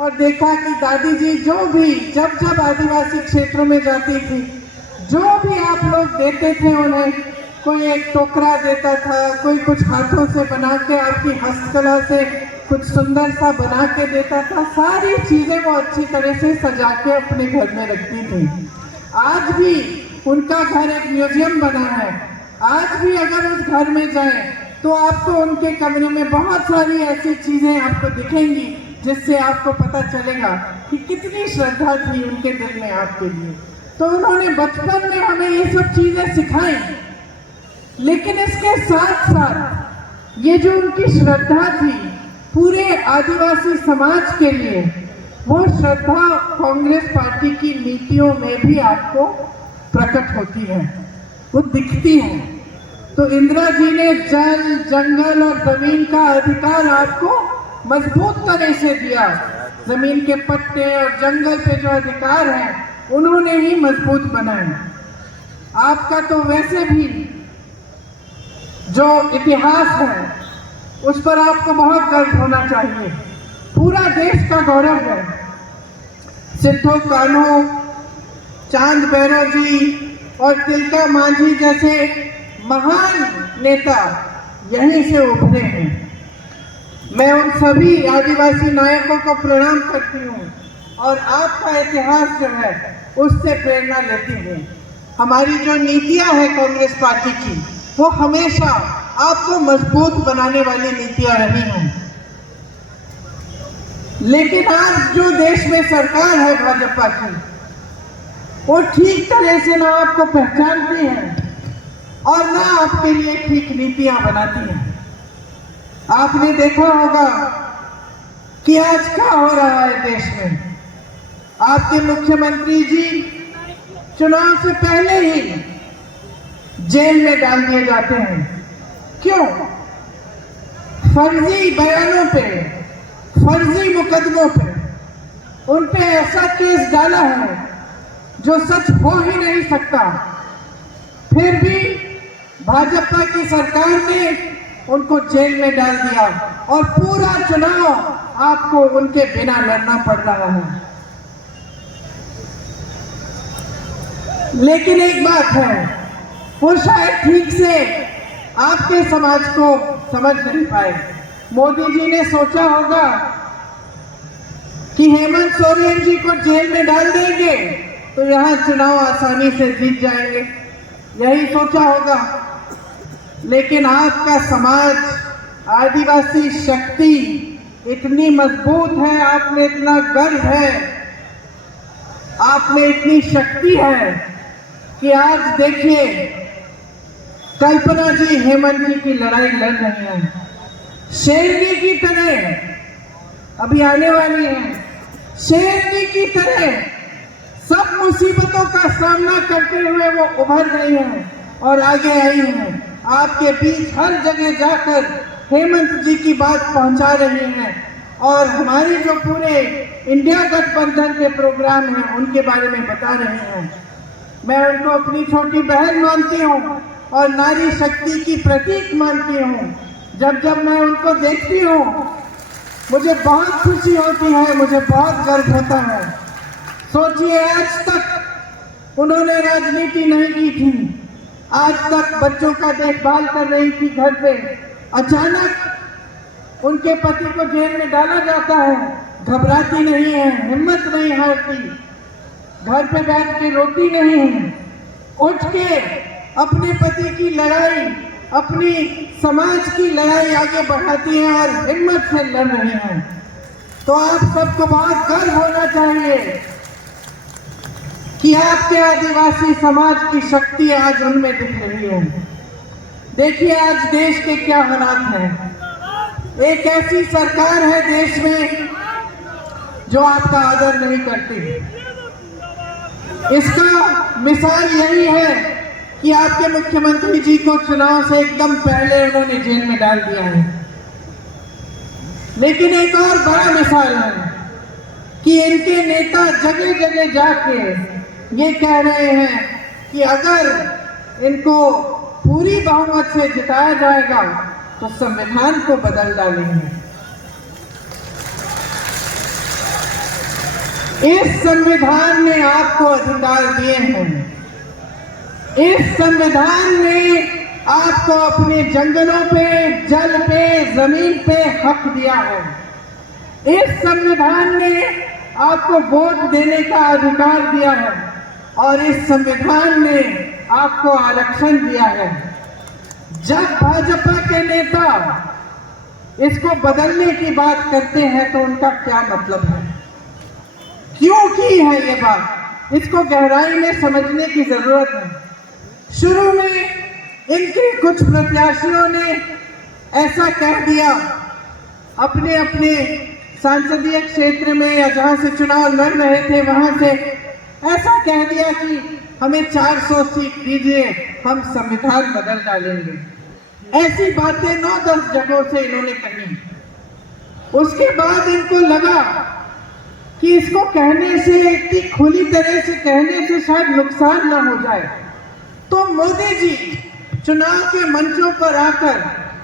और देखा कि दादी जी जो भी जब आदिवासी क्षेत्रों में जाती थी, जो भी आप लोग देते थे उन्हें, कोई एक टोकरा देता था, कोई कुछ हाथों से बना के आपकी हस्तकला से कुछ सुंदर सा बना के देता था, सारी चीजें वो अच्छी तरह से सजा के अपने घर में रखती थी। आज भी उनका घर एक म्यूजियम बना है। आज भी अगर उस घर में जाएं तो आपको उनके कमरे में बहुत सारी ऐसी चीजें आपको दिखेंगी जिससे आपको पता चलेगा कि कितनी श्रद्धा थी उनके दिल में आपके लिए। तो उन्होंने बचपन में हमें ये सब चीजें सिखाई, लेकिन इसके साथ साथ ये जो उनकी श्रद्धा थी पूरे आदिवासी समाज के लिए, वो श्रद्धा कांग्रेस पार्टी की नीतियों में भी आपको प्रकट होती है, वो दिखती है। तो इंदिरा जी ने जल, जंगल और जमीन का अधिकार आपको मजबूत तरह से दिया। जमीन के पट्टे और जंगल पे जो अधिकार है उन्होंने ही मजबूत बनाए। आपका तो वैसे भी जो इतिहास है उस पर आपको बहुत गर्व होना चाहिए। पूरा देश का गौरव है। सिद्धो कान्हू, चांद भैरव जी और तिलका मांझी जैसे महान नेता यहीं से उभरे हैं। मैं उन सभी आदिवासी नायकों को प्रणाम करती हूँ और आपका इतिहास जो है उससे प्रेरणा लेती हूँ। हमारी जो नीतियाँ हैं कांग्रेस पार्टी की, वो हमेशा आपको मजबूत बनाने वाली नीतियाँ रही हैं। लेकिन आज जो देश में सरकार है भाजपा की, वो ठीक तरह से ना आपको पहचानती है और ना आपके लिए ठीक नीतियां बनाती है। आपने देखा होगा कि आज क्या हो रहा है देश में। आपके मुख्यमंत्री जी चुनाव से पहले ही जेल में डाल दिए जाते हैं। क्यों? फर्जी बयानों पे, फर्जी मुकदमों पे उन पे ऐसा केस डाला है जो सच हो ही नहीं सकता। फिर भी भाजपा की सरकार ने उनको जेल में डाल दिया और पूरा चुनाव आपको उनके बिना लड़ना पड़ रहा है। लेकिन एक बात है, वो शायद ठीक से आपके समाज को समझ नहीं पाए। मोदी जी ने सोचा होगा कि हेमंत सोरेन जी को जेल में डाल देंगे तो यहाँ चुनाव आसानी से जीत जाएंगे, यही सोचा होगा। लेकिन आपका समाज, आदिवासी शक्ति इतनी मजबूत है, आप में इतना गर्व है, आप में इतनी शक्ति है कि आज देखिए कल्पना जी हेमंत जी की लड़ाई लड़ रही हैं, शेरनी की तरह अभी आने वाली हैं। शेरनी की तरह सब मुसीबतों का सामना करते हुए वो उभर गई हैं और आगे आई हैं। आपके बीच हर जगह जाकर हेमंत जी की बात पहुंचा रही हैं और हमारी जो पूरे इंडिया गठबंधन के प्रोग्राम हैं उनके बारे में बता रही हैं। मैं उनको अपनी छोटी बहन मानती हूँ और नारी शक्ति की प्रतीक मानती हूँ। जब मैं उनको देखती हूँ मुझे बहुत खुशी होती है, मुझे बहुत गर्व होता है। सोचिए, आज तक उन्होंने राजनीति नहीं की थी, आज तक बच्चों का देखभाल कर रही थी घर पे। अचानक उनके पति को जेल में डाला जाता है, घबराती नहीं है, हिम्मत नहीं हारती, घर पे बैठ के रोती नहीं, उठ के अपने पति की लड़ाई, अपनी समाज की लड़ाई आगे बढ़ाती हैं और हिम्मत से लड़ रही हैं। तो आप सबको बहुत गर्व होना चाहिए कि आपके आदिवासी समाज की शक्ति आज उनमें दिख रही है। देखिए आज देश के क्या हालात हैं। एक ऐसी सरकार है देश में जो आपका आदर नहीं करती। इसका मिसाल यही है कि आपके मुख्यमंत्री जी को चुनाव से एकदम पहले उन्होंने जेल में डाल दिया है। लेकिन एक और बड़ा मिसाल है कि इनके नेता जगह जगह जाके ये कह रहे हैं कि अगर इनको पूरी बहुमत से जिताया जाएगा तो संविधान को बदल डालेंगे। इस संविधान ने आपको अधिकार दिए हैं। इस संविधान ने आपको अपने जंगलों पे, जल पे, जमीन पे हक दिया है। इस संविधान ने आपको वोट देने का अधिकार दिया है और इस संविधान ने आपको आरक्षण दिया है। जब भाजपा के नेता इसको बदलने की बात करते हैं तो उनका क्या मतलब है, क्यों की है ये बात, इसको गहराई में समझने की जरूरत है। शुरू में इनके कुछ प्रत्याशियों ने ऐसा कह दिया अपने अपने संसदीय क्षेत्र में या जहां से चुनाव लड़ रहे थे वहां से ऐसा कह दिया कि हमें 400 सीट दीजिए, हम संविधान बदल डालेंगे। ऐसी बातें 9-10 जगहों से इन्होंने कही। उसके बाद इनको लगा कि इसको कहने से, इतनी खुली तरह से कहने से शायद नुकसान ना हो जाए, तो मोदी जी चुनाव के मंचों पर आकर